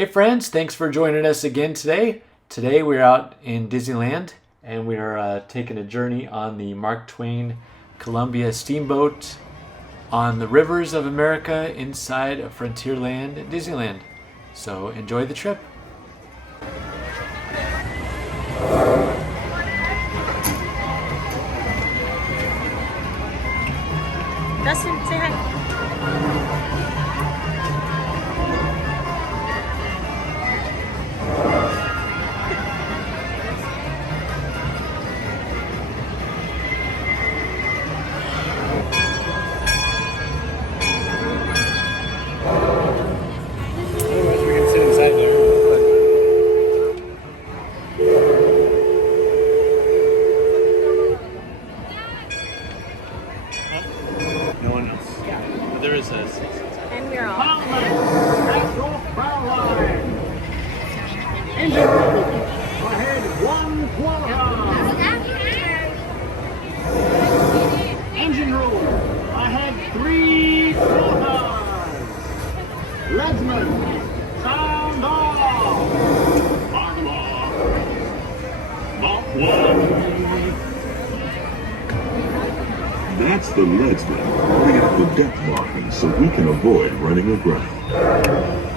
Hey friends, thanks for joining us again today. Today we're out in Disneyland and we are taking a journey on the Mark Twain Columbia steamboat on the rivers of America inside of Frontierland at Disneyland. So enjoy the trip. Dustin, say hi. Otherwise we can sit inside there. No one else. Yeah. But there is a seat inside. And we're all. Engine roll. Ahead 1 quarter. Engine roll. Ahead 3/4. Legsman. Sound off. Mark them off. Mark 1. That's the legsman putting out the depth marking so we can avoid running aground.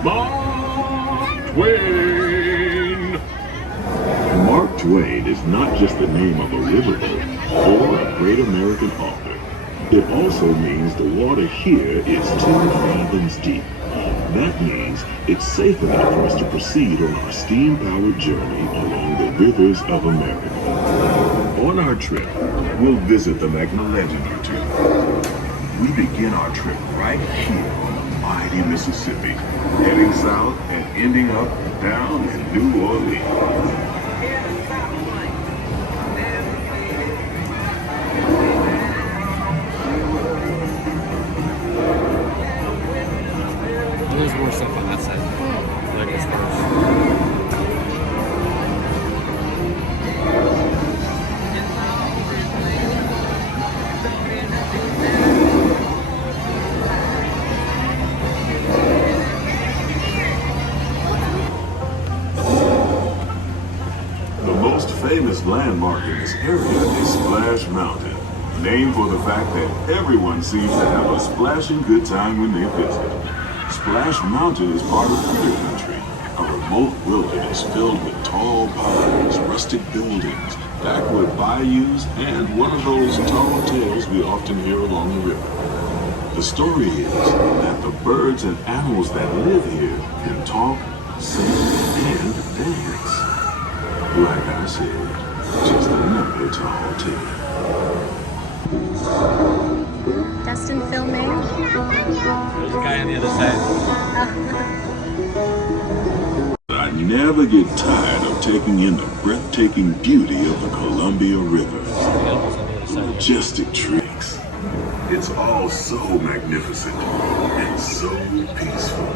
Mark Twain. Mark Twain is not just the name of a riverboat or a great American author. It also means the water here is 2 fathoms deep. That means it's safe enough for us to proceed on our steam-powered journey along the rivers of America. On our trip, we'll visit the Legend or two. We begin our trip right here on the mighty Mississippi, heading south and ending up down in New Orleans. There's more stuff on that side. Like as far as The most famous landmark in this area is Splash Mountain, named for the fact that everyone seems to have a splashing good time when they visit. Splash Mountain is part of Critter Country, a remote wilderness filled with tall pines, rustic buildings, backwood bayous, and one of those tall tales we often hear along the river. The story is that the birds and animals that live here can talk, sing, and dance. Like I said, just another tall tale. Dustin filming. there's a guy on the other side. I never get tired of taking in the breathtaking beauty of the Columbia River. The animals on the other side. Majestic trees. It's all so magnificent and so peaceful.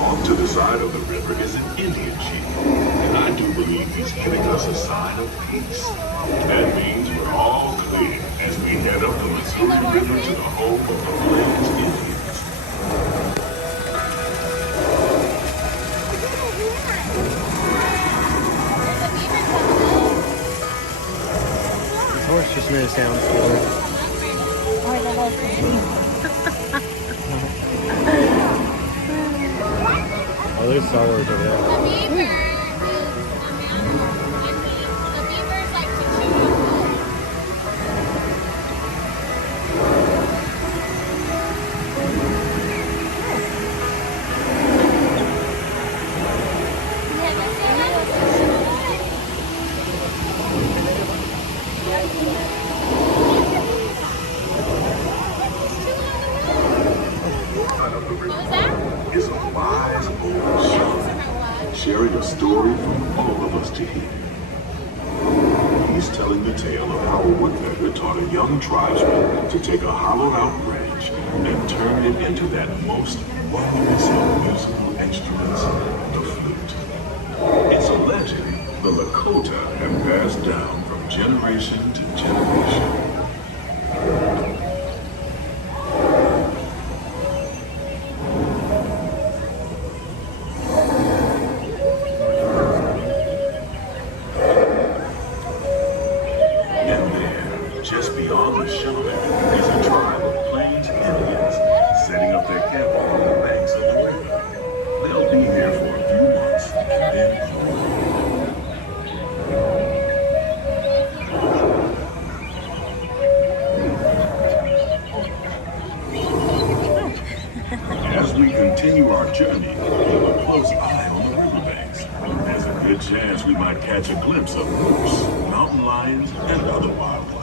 Off to the side of the river is an Indian chief, and I do believe he's giving us a sign of peace. That means we're all clear as we head up the Missouri River to the home of the Plains Indians. This horse just made a sound. Oh, there's Star Wars over there. The beaver is a mammal, and the beavers like to chew on wood. sharing a story for all of us to hear. He's telling the tale of how a woodpecker taught a young tribesman to take a hollowed-out branch and turn it into that most wondrous of musical instruments, the flute. It's a legend the Lakota have passed down from generation to generation. And there, just beyond the shoreline, is a tribe of Plains Indians setting up their camp along the banks of the river. They'll be here for a few months and then go away. As we continue our journey, keep a close eye on the riverbanks. There's a good chance we might catch a glimpse of moose, mountain lions, and other wildlife.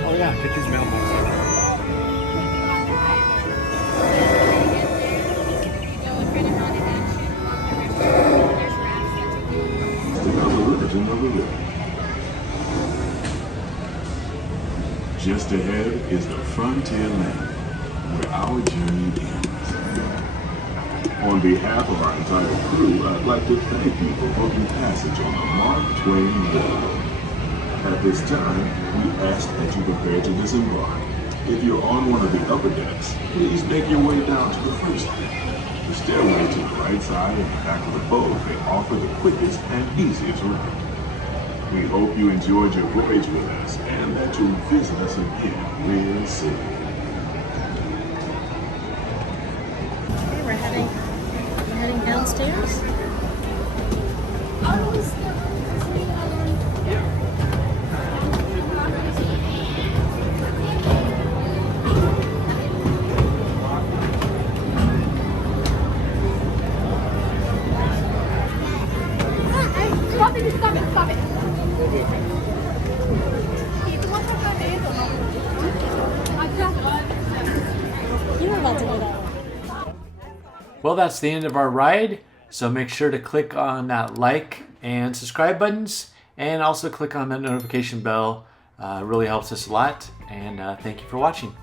Oh yeah, get these mailboxes. Just ahead is the frontier land, where our journey ends. On behalf of our entire crew, I'd like to thank you for booking passage on the Mark Twain Riverboat. At this time, we ask that you prepare to disembark. If you're on one of the upper decks, please make your way down to the first deck. The stairway to the right side and the back of the boat may offer the quickest and easiest route. We hope you enjoyed your voyage with us and that you'll visit us again real soon. Okay, we're heading downstairs. Stop it. You were about to do that. Well, that's the end of our ride. So make sure to click on that like and subscribe buttons, and also click on that notification bell. It really helps us a lot. And thank you for watching.